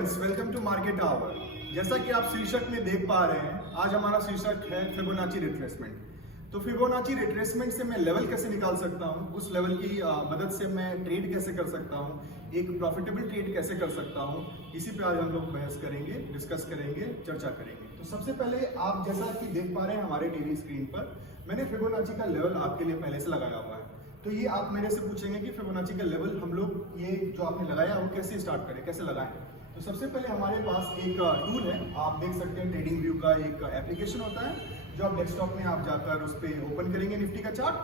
Friends, welcome to market hour. जैसा कि आप शीर्षक में देख पा रहे हैं, आज हमारा शीर्षक है फिबोनाची रिट्रेसमेंट। तो फिबोनाची रिट्रेसमेंट से मैं लेवल कैसे निकाल सकता हूं, उस लेवल की मदद से मैं ट्रेड कैसे कर सकता हूं, एक प्रॉफिटेबल ट्रेड कैसे कर सकता हूं, इसी पे आज हम लोग बहस करेंगे, डिस्कस करेंगे, चर्चा करेंगे। तो सबसे पहले आप जैसा कि देख पा रहे हैं हमारे टीवी स्क्रीन पर, मैंने फिबोनाची का लेवल आपके लिए पहले से लगाया हुआ है। तो ये आप मेरे से पूछेंगे कि फिबोनाची का लेवल हम लोग ये जो आपने लगाया वो कैसे स्टार्ट करें, कैसे लगाएं। तो सबसे पहले हमारे पास एक टूल है, आप देख सकते हैं ट्रेडिंग व्यू का एक एप्लीकेशन होता है जो आप डेस्कटॉप में आप जाकर उस पर ओपन करेंगे निफ्टी का चार्ट,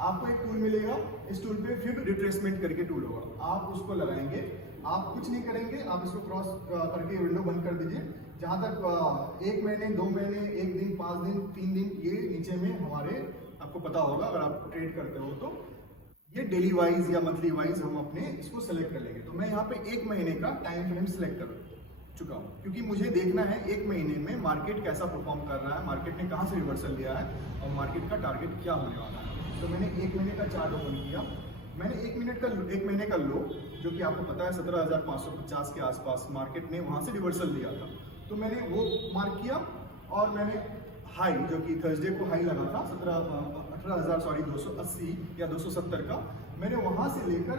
आपको एक टूल मिलेगा। इस टूल पे फिब रिट्रेसमेंट करके टूल होगा, आप उसको लगाएंगे। आप कुछ नहीं करेंगे, आप इसको क्रॉस करके विंडो बंद कर दीजिए। जहां तक 1 महीने, 2 महीने, 1 दिन, 5 दिन, 3 दिन, ये नीचे में हमारे आपको पता होगा अगर आप ट्रेड करते हो तो ये डेली वाइज या मंथली वाइज हम अपने इसको सेलेक्ट कर लेंगे। तो मैं यहाँ पे 1 महीने का टाइम फ्रेम सेलेक्ट कर चुका हूँ, क्योंकि मुझे देखना है 1 महीने में मार्केट कैसा परफॉर्म कर रहा है, मार्केट ने कहाँ से रिवर्सल लिया है और मार्केट का टारगेट क्या होने वाला है। तो मैंने 1 महीने का चार्ट ओपन किया। मैंने 1 महीने का लो, जो कि आपको पता है 17,550 के आसपास मार्केट ने वहाँ से रिवर्सल लिया था, तो मैंने वो मार्क किया। और मैंने हाई, जो कि थर्सडे को हाई लगा था 280 या 270 का, मैंने वहां से लेकर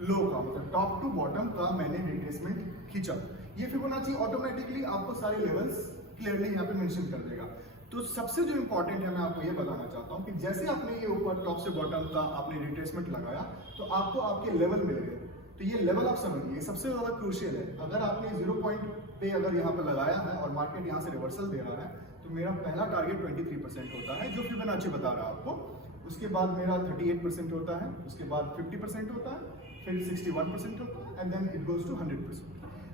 लो का मतलब टॉप टू बॉटम का मैंने रिट्रेसमेंट खींचा। ये फिबोनाची ऑटोमेटिकली आपको सारे लेवल्स क्लियरली यहाँ पे मेंशन कर देगा। तो सबसे जो इंपॉर्टेंट है, मैं आपको ये बताना चाहता हूँ कि जैसे आपने ये ऊपर टॉप से बॉटम का आपने रिट्रेसमेंट लगाया तो आपको आपके लेवल मिल गए। तो ये लेवल आप समझिए, सबसे ज्यादा क्रूशियल है। अगर आपने 0 पॉइंट पे अगर यहाँ पे लगाया है और मार्केट यहाँ से रिवर्सल दे रहा है, तो मेरा पहला टारगेट 23% होता है, जो फिबोनाची बता रहा है आपको। उसके बाद मेरा 38% होता है, उसके बाद 50% होता है, फिर 61% होता है, and then it goes to 100%।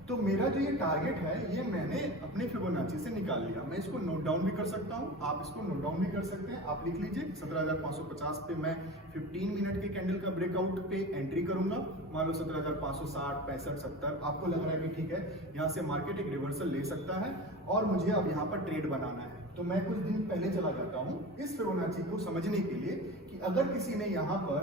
तो मेरा जो ये टारगेट है, ये मैंने अपने फिबोनाची से निकाल लिया। मैं इसको नोट डाउन भी कर सकता हूँ, आप इसको नोट डाउन भी कर सकते हैं। आप लिख लीजिए 17,550 पे मैं 15 मिनट के कैंडल का ब्रेकआउट पे एंट्री करूंगा। मान लो 17,560, 65, 70 आपको लग रहा है कि ठीक है, यहाँ से मार्केट एक रिवर्सल ले सकता है और मुझे अब यहाँ पर ट्रेड बनाना है। तो मैं कुछ दिन पहले चला जाता हूँ इस फिबोनाची को समझने के लिए कि अगर किसी ने यहाँ पर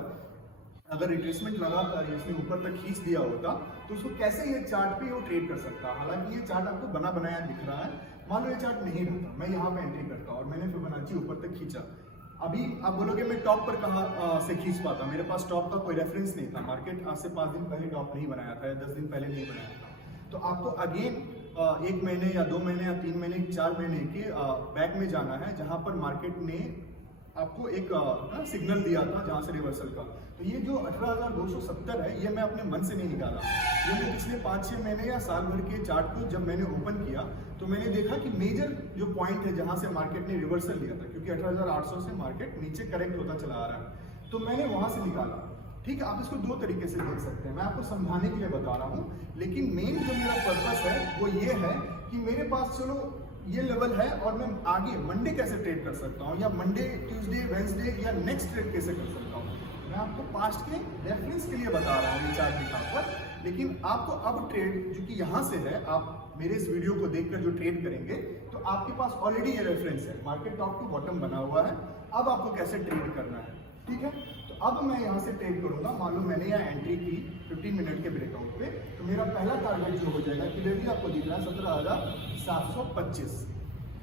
अगर रिट्रेसमेंट लगाकर इसने ऊपर तक खींच दिया होता तो उसको कैसे ये चार्ट पे वो ट्रेड कर सकता। हालांकि ये चार्ट आपको बना बनाया दिख रहा है, मान लो ये चार्ट नहीं रहता, मैं यहाँ पे एंट्री करता और मैंने फिबोनाची ऊपर तक खींचा। अभी आप बोलोगे मैं टॉप पर कहाँ से खींच पाता, मेरे पास टॉप का कोई रेफरेंस नहीं था। मार्केट आज से 5 दिन पहले टॉप नहीं बनाया था या 10 दिन पहले नहीं बनाया था। तो आपको अगेन 1 महीने या 2 महीने या 3 महीने 4 महीने के बैक में जाना है, जहां पर मार्केट ने आपको एक सिग्नल दिया था जहां से रिवर्सल का। तो ये जो 18,270 है, ये मैं अपने मन से नहीं निकाला। ये मैं पिछले 5-6 महीने या साल भर के चार्ट को जब मैंने ओपन किया तो मैंने देखा कि मेजर जो पॉइंट है जहां से मार्केट ने रिवर्सल लिया था, क्योंकि 18,800 से मार्केट नीचे करेक्ट होता चला आ रहा है, तो मैंने वहां से निकाला। ठीक है, आप इसको 2 तरीके से देख सकते हैं, मैं आपको समझाने के लिए बता रहा हूँ। लेकिन मेन जो मेरा पर्पस है वो ये है कि मेरे पास चलो ये लेवल है और मैं आगे मंडे कैसे ट्रेड कर सकता हूँ, या मंडे, ट्यूसडे, वेंसडे या नेक्स्ट ट्रेड कैसे कर सकता हूँ। मैं आपको पास्ट के रेफरेंस के लिए बता रहा हूँ ये चार्ट दिखाकर। लेकिन आपको अब ट्रेड जो कि यहाँ से है, आप मेरे इस वीडियो को देखकर जो ट्रेड करेंगे तो आपके पास ऑलरेडी ये रेफरेंस है, मार्केट टॉप टू बॉटम बना हुआ है। अब आपको कैसे ट्रेड करना है, ठीक है। तो अब मैं यहाँ से ट्रेड करूंगा। मालूम मैंने यहाँ एंट्री की 15 मिनट के ब्रेकआउट पे, तो मेरा पहला टारगेट जो हो जाएगा क्लियरली आपको दिख रहा है 17,725,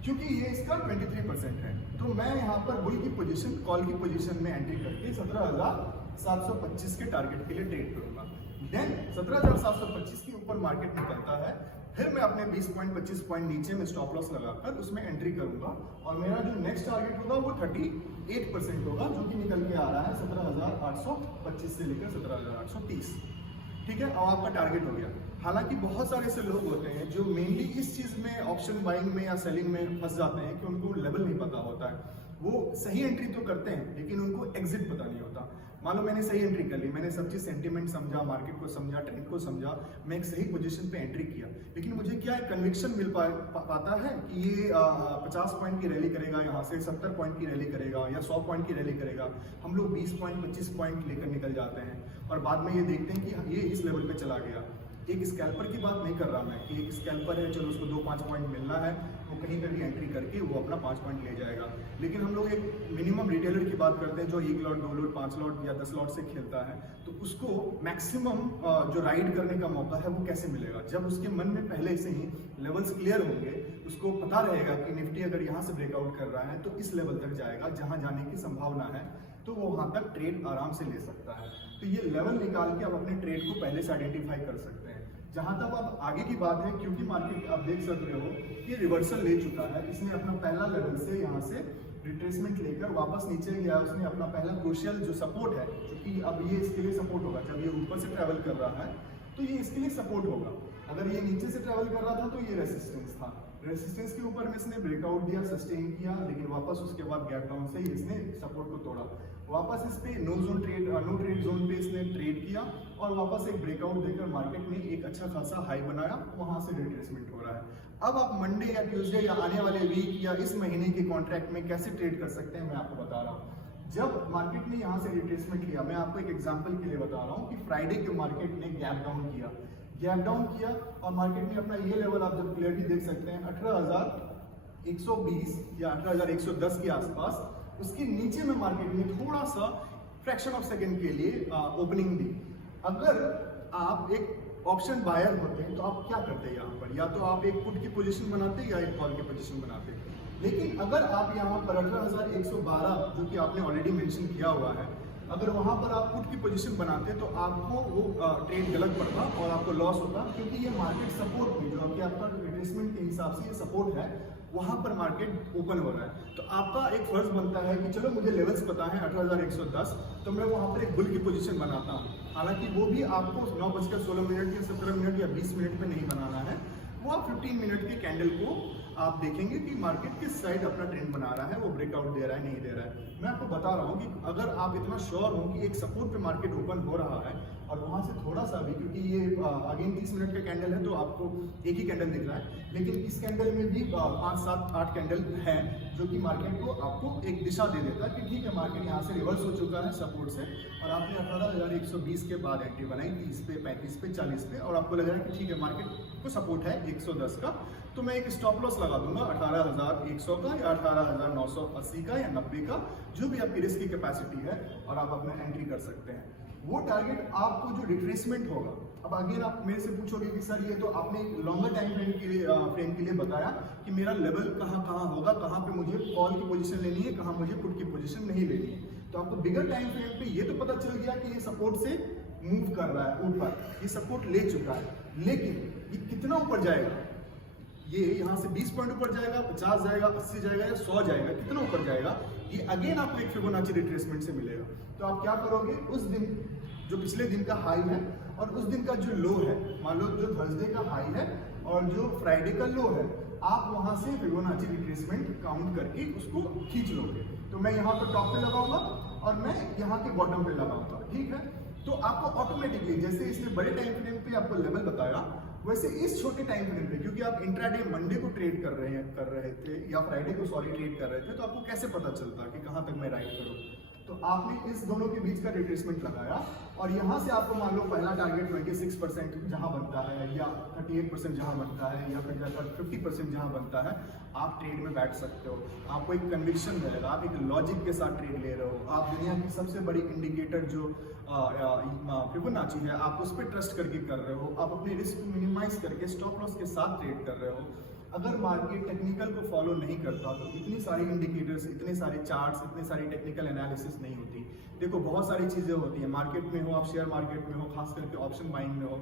क्योंकि ये इसका 23% है। तो मैं यहाँ पर बुल की पोजीशन, कॉल की पोजीशन में एंट्री करके 17,725 के टारगेट के लिए ट्रेड करूंगा। देन 17,725 के ऊपर मार्केट निकलता है, फिर मैं अपने 20 पॉइंट 25 पॉइंट नीचे में स्टॉप लॉस लगाकर उसमें एंट्री करूंगा और मेरा जो नेक्स्ट टारगेट होगा वो 38% होगा, जो कि निकल के आ रहा है 17,825 से लेकर 17,830। ठीक है, अब आपका टारगेट हो गया। हालांकि बहुत सारे ऐसे लोग होते हैं जो मेनली इस चीज में ऑप्शन बाइंग में या सेलिंग में फंस जाते हैं कि उनको लेवल नहीं पता होता है। वो सही एंट्री तो करते हैं लेकिन उनको एग्जिट पता नहीं होता। मान लो मैंने सही एंट्री कर ली, मैंने सब चीज सेंटीमेंट समझा, मार्केट को समझा, ट्रेंड को समझा, मैं एक सही पोजीशन पे एंट्री किया, लेकिन मुझे क्या एक कन्विक्शन मिल पाता है कि ये 50 पॉइंट की रैली करेगा, यहाँ से 70 पॉइंट की रैली करेगा या 100 पॉइंट की रैली करेगा। हम लोग 20 पॉइंट 25 पॉइंट लेकर निकल जाते हैं और बाद में ये देखते हैं कि ये इस लेवल पे चला गया। एक स्कैल्पर की बात नहीं कर रहा मैं कि एक स्कैल्पर है चलो उसको 2-5 पॉइंट मिलना है, वो कहीं पर भी एंट्री करके वो अपना 5 पॉइंट ले जाएगा। लेकिन हम लोग एक मिनिमम रिटेलर की बात करते हैं जो 1 लॉट 2 लॉट 5 लॉट या 10 लॉट से खेलता है, तो उसको मैक्सिमम जो राइड करने का मौका है वो कैसे मिलेगा, जब उसके मन में पहले से ही लेवल्स क्लियर होंगे, उसको पता रहेगा कि निफ्टी अगर यहाँ से ब्रेकआउट कर रहा है तो इस लेवल तक जाएगा जहाँ जाने की संभावना है, तो वो वहाँ तक ट्रेड आराम से ले सकता है। तो ये लेवल निकाल के आप अपने ट्रेड को पहले से आइडेंटिफाई कर सकते हैं। जहाँ तक अब आगे की बात है, क्योंकि मार्केट आप देख सकते हो ये रिवर्सल ले चुका है, इसने अपना पहला लेवल से यहाँ से रिट्रेसमेंट लेकर वापस नीचे गया, उसने अपना पहला क्रूशियल जो सपोर्ट है, क्योंकि अब ये इसके लिए सपोर्ट होगा, जब ये ऊपर से ट्रैवल कर रहा है तो ये इसके लिए सपोर्ट होगा। अगर ये नीचे से ट्रैवल कर रहा था तो ये रेसिस्टेंस था, रेसिस्टेंस के ऊपर में इसने ब्रेकआउट दिया, सस्टेन किया, लेकिन वापस उसके बाद गैप डाउन से ही इसने सपोर्ट को तोड़ा, वापस इस पे नो ट्रेड जोन पे इसने ट्रेड किया और वापस एक ब्रेकआउट देकर मार्केट में एक अच्छा खासा हाई बनाया, वहां से रिट्रेसमेंट हो रहा है। अब आप मंडे या ट्यूसडे या आने वाले वीक या इस महीने के कॉन्ट्रैक्ट में कैसे ट्रेड कर सकते हैं मैं आपको बता रहा हूँ। जब मार्केट ने यहाँ से रिट्रेसमेंट लिया, मैं आपको एक एग्जांपल के लिए बता रहा हूँ कि फ्राइडे के मार्केट ने गैप डाउन किया और मार्केट ने अपना ये लेवल आप जब क्लियरली देख सकते हैं 18,120 या 18,110 के आसपास, उसके नीचे में मार्केट ने थोड़ा सा फ्रैक्शन ऑफ सेकेंड के लिए ओपनिंग दी। अगर आप एक ऑप्शन बायर होते हैं तो आप क्या करते हैं यहाँ पर, या तो आप एक पुट की पोजीशन बनाते या एक कॉल की पोजीशन बनाते। लेकिन अगर आप यहाँ पर 18,112 जो कि आपने ऑलरेडी मेंशन किया हुआ है, अगर वहाँ पर आप पुट की पोजीशन बनाते तो आपको वो ट्रेड गलत पड़ता और आपको लॉस होता, क्योंकि ये मार्केट सपोर्ट में जो कि आपका रिट्रेसमेंट के हिसाब से ये सपोर्ट है, वहाँ पर मार्केट ओपन हो रहा है। तो आपका एक फर्ज बनता है कि चलो मुझे लेवल्स पता है 18,110, तो मैं वहाँ पर एक बुल की पोजीशन बनाता हूँ। हालांकि वो भी आपको 9:16 या 17 मिनट या 20 मिनट में नहीं बनाना है, वो आप 15 मिनट के कैंडल को आप देखेंगे कि मार्केट किस साइड अपना ट्रेंड बना रहा है, वो ब्रेकआउट दे रहा है नहीं दे रहा है। मैं आपको बता रहा हूँ कि अगर आप इतना श्योर हो कि एक सपोर्ट पे मार्केट ओपन हो रहा है और वहाँ से थोड़ा सा भी, क्योंकि ये अगेन 30 मिनट का कैंडल है तो आपको एक ही कैंडल दिख रहा है, लेकिन इस कैंडल में भी 5, 7, 8 कैंडल है जो कि मार्केट को आपको एक दिशा दे देता है कि ठीक है मार्केट यहाँ से रिवर्स हो चुका है सपोर्ट से, और आपने 18,120 के बाद एंट्री बनाई 30 पे, 35 पे, 40 पे, और आपको लग रहा है कि ठीक है मार्केट को सपोर्ट है 110 का, तो मैं एक स्टॉप लॉस लगा दूंगा 18,100 का या 18,980 का या 90 का, जो भी आपकी रिस्क की कैपेसिटी है, और आप अपना एंट्री कर सकते हैं। वो टारगेट आपको जो रिट्रेसमेंट होगा, अब अगेन आप मेरे से पूछोगे कि सर ये तो आपने लॉन्गर टाइम फ्रेम के लिए बताया कि मेरा लेवल कहाँ होगा, कहाँ पे मुझे कॉल की पोजीशन लेनी है, कहाँ मुझे पुट की पोजीशन नहीं लेनी है। तो आपको बिगर टाइम फ्रेम पे ये तो पता चल गया कि ये सपोर्ट से मूव कर रहा है ऊपर, ये सपोर्ट ले चुका है, लेकिन ये कितना ऊपर जाएगा, ये यहाँ से 20 पॉइंट ऊपर जाएगा, 50 जाएगा, 80 जाएगा या 100 जाएगा, कितना ऊपर जाएगा, ये अगेन आपको एक फिबोनाची रिट्रेसमेंट से मिलेगा। तो आप क्या करोगे, उस दिन जो पिछले दिन का हाई है और उस दिन का जो लो है, मान लो जो थर्सडे का हाई है और जो फ्राइडे का लो है, आप वहां से फिबोनाची रिट्रेसमेंट काउंट करके उसको खींच लोगे। तो मैं यहाँ पर टॉप पे लगाऊंगा और मैं यहाँ के बॉटम पे लगाऊंगा, ठीक है। तो आपको ऑटोमेटिकली, जैसे इसने बड़े टाइम फ्रेम पे आपको लेवल बताया, वैसे इस छोटे टाइम फ्रेम पे, क्योंकि आप इंट्राडे मंडे को ट्रेड कर रहे थे या फ्राइडे को ट्रेड कर रहे थे, तो आपको कैसे पता चलता कि कहाँ तक मैं राइड करूँ। तो आपने इस दोनों के बीच का रिट्रेसमेंट लगाया और यहाँ से आपको मान लो पहला टारगेट 26% जहाँ बनता है या 38% जहाँ बनता है या फिर 50% जहाँ बनता है, आप ट्रेड में बैठ सकते हो। आपको एक कन्विक्शन रहेगा, आप एक लॉजिक के साथ ट्रेड ले रहे हो, आप दुनिया की सबसे बड़ी इंडिकेटर जो फिबोनाची है, आप उस पर ट्रस्ट करके कर रहे हो, आप अपने रिस्क को मिनिमाइज करके स्टॉप लॉस के साथ ट्रेड कर रहे हो। अगर मार्केट टेक्निकल को फॉलो नहीं करता तो इतनी सारी इंडिकेटर्स, इतने सारे चार्ट्स, इतने सारी टेक्निकल एनालिसिस नहीं होती। देखो बहुत सारी चीज़ें होती हैं, मार्केट में हो, आप शेयर मार्केट में हो, खास करके ऑप्शन बाइंग में हो,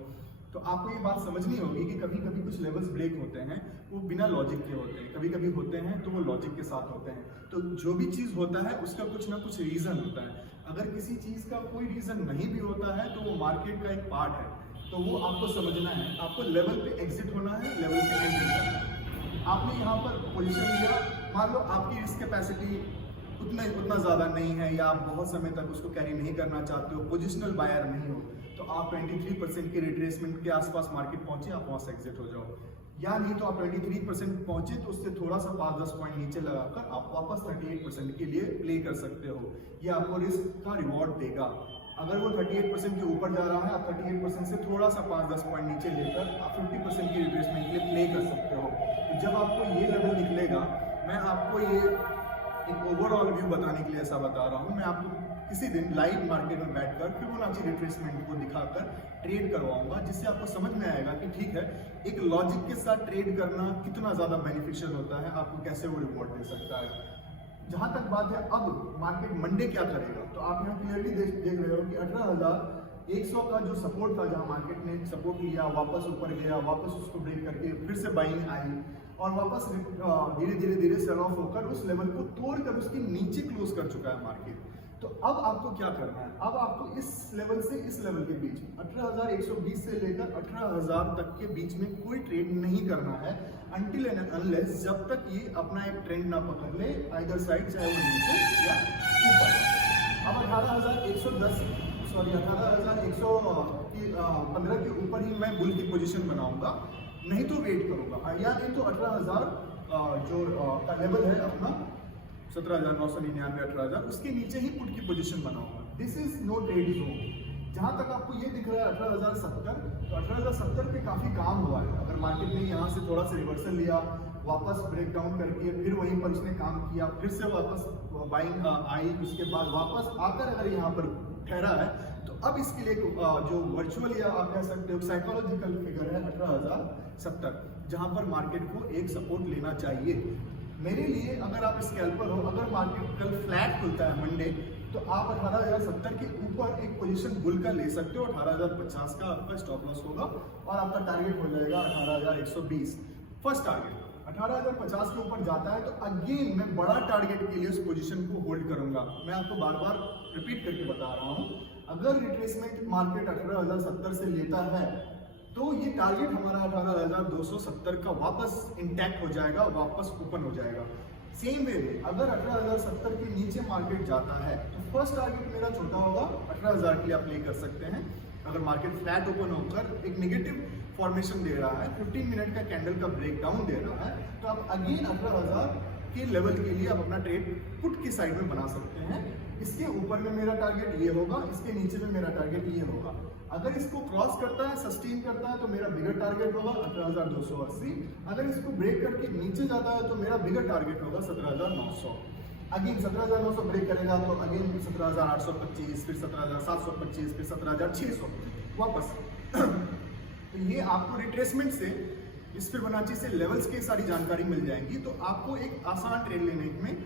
तो आपको ये बात समझनी होगी कि कभी कभी कुछ लेवल्स ब्रेक होते हैं, वो बिना लॉजिक के होते हैं, कभी कभी होते हैं तो वो लॉजिक के साथ होते हैं। तो जो भी चीज़ होता है उसका कुछ ना कुछ रीज़न होता है। अगर किसी चीज़ का कोई रीज़न नहीं भी होता है तो वो मार्केट का एक पार्ट है, तो वो आपको समझना है। आपको लेवल पे एग्जिट होना है, लेवल पे एंट्री करना है। आपने यहाँ पर पोजीशन लिया, मान लो आपकी रिस्क कैपेसिटी उतना ज़्यादा नहीं है या आप बहुत समय तक उसको कैरी नहीं करना चाहते हो, पोजिशनल बायर नहीं हो, तो आप 23% के रिट्रेसमेंट के आसपास मार्केट पहुंचे, आप वहाँ से एग्जिट हो जाओ। या नहीं तो आप 23% पहुंचे तो उससे थोड़ा सा 5-10 पॉइंट नीचे लगाकर आप वापस 38% के लिए प्ले कर सकते हो। ये आपको रिस्क का रिवॉर्ड देगा। अगर वो 38% के ऊपर जा रहा है, आप 38% से थोड़ा सा 5-10 पॉइंट नीचे लेकर आप 50% की रिट्रेसमेंट के लिए प्ले कर सकते हो। तो जब आपको ये लेवल निकलेगा, मैं आपको ये एक ओवरऑल व्यू बताने के लिए ऐसा बता रहा हूँ। मैं आपको किसी दिन लाइव मार्केट में बैठकर फिबोनाची रिट्रेसमेंट को दिखाकर ट्रेड करवाऊंगा, जिससे आपको समझ में आएगा कि ठीक है, एक लॉजिक के साथ ट्रेड करना कितना ज़्यादा बेनिफिशियल होता है, आपको कैसे वो रिवॉर्ड दे सकता है। जहां तक बात है अब मार्केट मंडे क्या करेगा, तो आप यहाँ क्लियरली देख रहे हो कि 18,100 का जो सपोर्ट था, जहां मार्केट ने सपोर्ट लिया, वापस ऊपर गया, वापस उसको ब्रेक करके फिर से बाइंग आई और वापस धीरे धीरे सेल ऑफ होकर उस लेवल को तोड़कर उसके नीचे क्लोज कर चुका है मार्केट। तो अब आपको क्या करना है, अब आपको इस लेवल से इस लेवल के बीच 18,120 से लेकर 18,000 तक के बीच में कोई ट्रेड नहीं करना है, अनटिल एंड अनलेस जब तक ये अपना एक ट्रेंड ना पकड़ ले आइदर साइड, चाहे वो नीचे या ऊपर। अब 18,115 के ऊपर ही मैं बुल की पोजीशन बनाऊंगा, नहीं तो वेट करूंगा, या नहीं तो 18,000 जो का लेवल है अपना 17,999, 18,000 उसके नीचे ही पुट की पोजीशन बनाऊंगा। This is no trade zone. जहां तक आपको ये दिख रहा है 18,070, तो 18,070 पे काफी काम हुआ है। अगर मार्केट ने यहाँ से थोड़ा सा रिवर्सल लिया, वापस ब्रेक डाउन करके फिर वहीं पर उसने काम किया, फिर से वापस बाइंग आई, उसके बाद वापस आकर अगर यहाँ पर ठहरा है, तो अब इसके लिए जो वर्चुअल या आप कह सकते हो साइकोलॉजिकल फिगर है 18,070, जहां पर मार्केट को एक सपोर्ट लेना चाहिए। मेरे लिए अगर आप स्कैल्पर हो, अगर मार्केट कल फ्लैट खुलता है मंडे, तो आप 18,070 के ऊपर एक पोजीशन बुल का ले सकते हो। 18,050 का आपका स्टॉप लॉस होगा और आपका टारगेट हो जाएगा 18,120। फर्स्ट टारगेट 18,050 के ऊपर जाता है तो अगेन मैं बड़ा टारगेट के लिए उस पोजीशन को होल्ड करूंगा। मैं आपको बार बार रिपीट करके बता रहा हूँ, अगर रिट्रेसमेंट मार्केट 18,070 से लेता है तो ये टारगेट हमारा 18,270 का वापस इंटैक्ट हो जाएगा, वापस ओपन हो जाएगा। सेम वे में अगर 18,070 के नीचे मार्केट जाता है तो फर्स्ट टारगेट मेरा छोटा होगा, 18,000 के लिए आप प्ले कर सकते हैं। अगर मार्केट फ्लैट ओपन होकर एक नेगेटिव फॉर्मेशन दे रहा है, 15 मिनट का कैंडल का ब्रेकडाउन दे रहा है, तो आप अगेन 18,000 के लेवल के लिए आप अपना ट्रेड पुट की साइड में बना सकते हैं। इसके ऊपर में मेरा टारगेट ये होगा, इसके नीचे में मेरा टारगेट ये होगा। अगर इसको क्रॉस करता है, सस्टेन करता है, तो मेरा बिगर टारगेट होगा 18,280। अगर इसको ब्रेक करके नीचे जाता है तो मेरा बिगर टारगेट होगा 17,900। अगेन 17,900 ब्रेक करेगा तो अगेन 17,825, फिर 17,725, फिर 17,600 वापस। तो ये आपको रिट्रेसमेंट से, इस फिबोनाची से लेवल्स की सारी जानकारी मिल जाएंगी, तो आपको एक आसान ट्रेड लेने में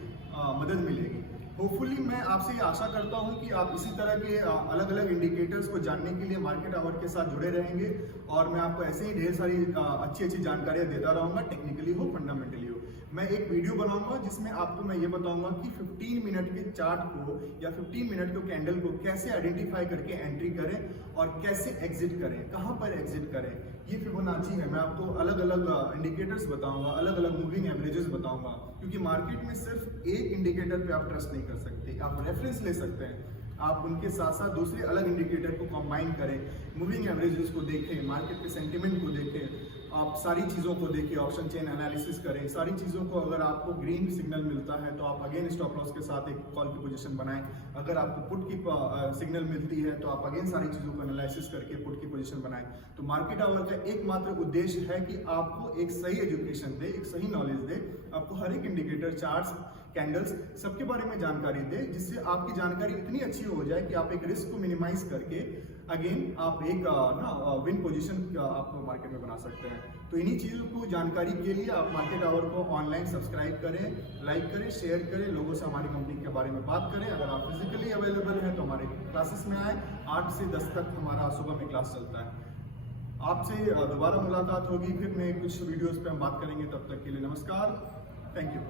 मदद मिलेगी। होपफुली मैं आपसे ये आशा करता हूँ कि आप इसी तरह के अलग अलग इंडिकेटर्स को जानने के लिए मार्केट आवर के साथ जुड़े रहेंगे और मैं आपको ऐसे ही ढेर सारी अच्छी जानकारियाँ देता रहूँगा, टेक्निकली हो, फंडामेंटली हो। मैं एक वीडियो बनाऊंगा जिसमें आपको मैं ये बताऊंगा कि 15 मिनट के चार्ट को या 15 मिनट के कैंडल को कैसे आइडेंटिफाई करके एंट्री करें और कैसे एग्जिट करें, कहां पर एग्जिट करें। ये फिबोनाची है। मैं आपको अलग अलग इंडिकेटर्स बताऊंगा, अलग अलग मूविंग एवरेजेस बताऊंगा, क्योंकि मार्केट में सिर्फ एक इंडिकेटर पे आप ट्रस्ट नहीं कर सकते, आप रेफरेंस ले सकते हैं। आप उनके साथ साथ दूसरे अलग इंडिकेटर को कंबाइन करें, मूविंग एवरेजेस को देखें, मार्केट के सेंटिमेंट को देखें, आप सारी चीज़ों को देखिए, ऑप्शन चेन एनालिसिस करें, सारी चीज़ों को। अगर आपको ग्रीन सिग्नल मिलता है तो आप अगेन स्टॉप लॉस के साथ एक कॉल की पोजीशन बनाएं। अगर आपको पुट की सिग्नल मिलती है तो आप अगेन सारी चीज़ों को एनालिसिस करके पुट की पोजीशन बनाएं। तो मार्केट आवर का एकमात्र उद्देश्य है कि आपको एक सही एजुकेशन दे, एक सही नॉलेज दे, आपको हर एक इंडिकेटर, चार्ट्स, कैंडल्स सबके बारे में जानकारी दे, जिससे आपकी जानकारी इतनी अच्छी हो जाए कि आप एक रिस्क को मिनिमाइज करके अगेन आप एक विन पोजीशन आप मार्केट में बना सकते हैं। तो इन्हीं चीज़ों को जानकारी के लिए आप मार्केट आवर को ऑनलाइन सब्सक्राइब करें, लाइक करें, शेयर करें, लोगों से हमारी कंपनी के बारे में बात करें। अगर आप फिजिकली अवेलेबल हैं तो हमारे क्लासेस में आए, 8 से 10 तक हमारा सुबह में क्लास चलता है। आपसे दोबारा मुलाकात होगी, फिर मैं कुछ वीडियोज़ पे हम बात करेंगे। तब तक के लिए नमस्कार, थैंक यू।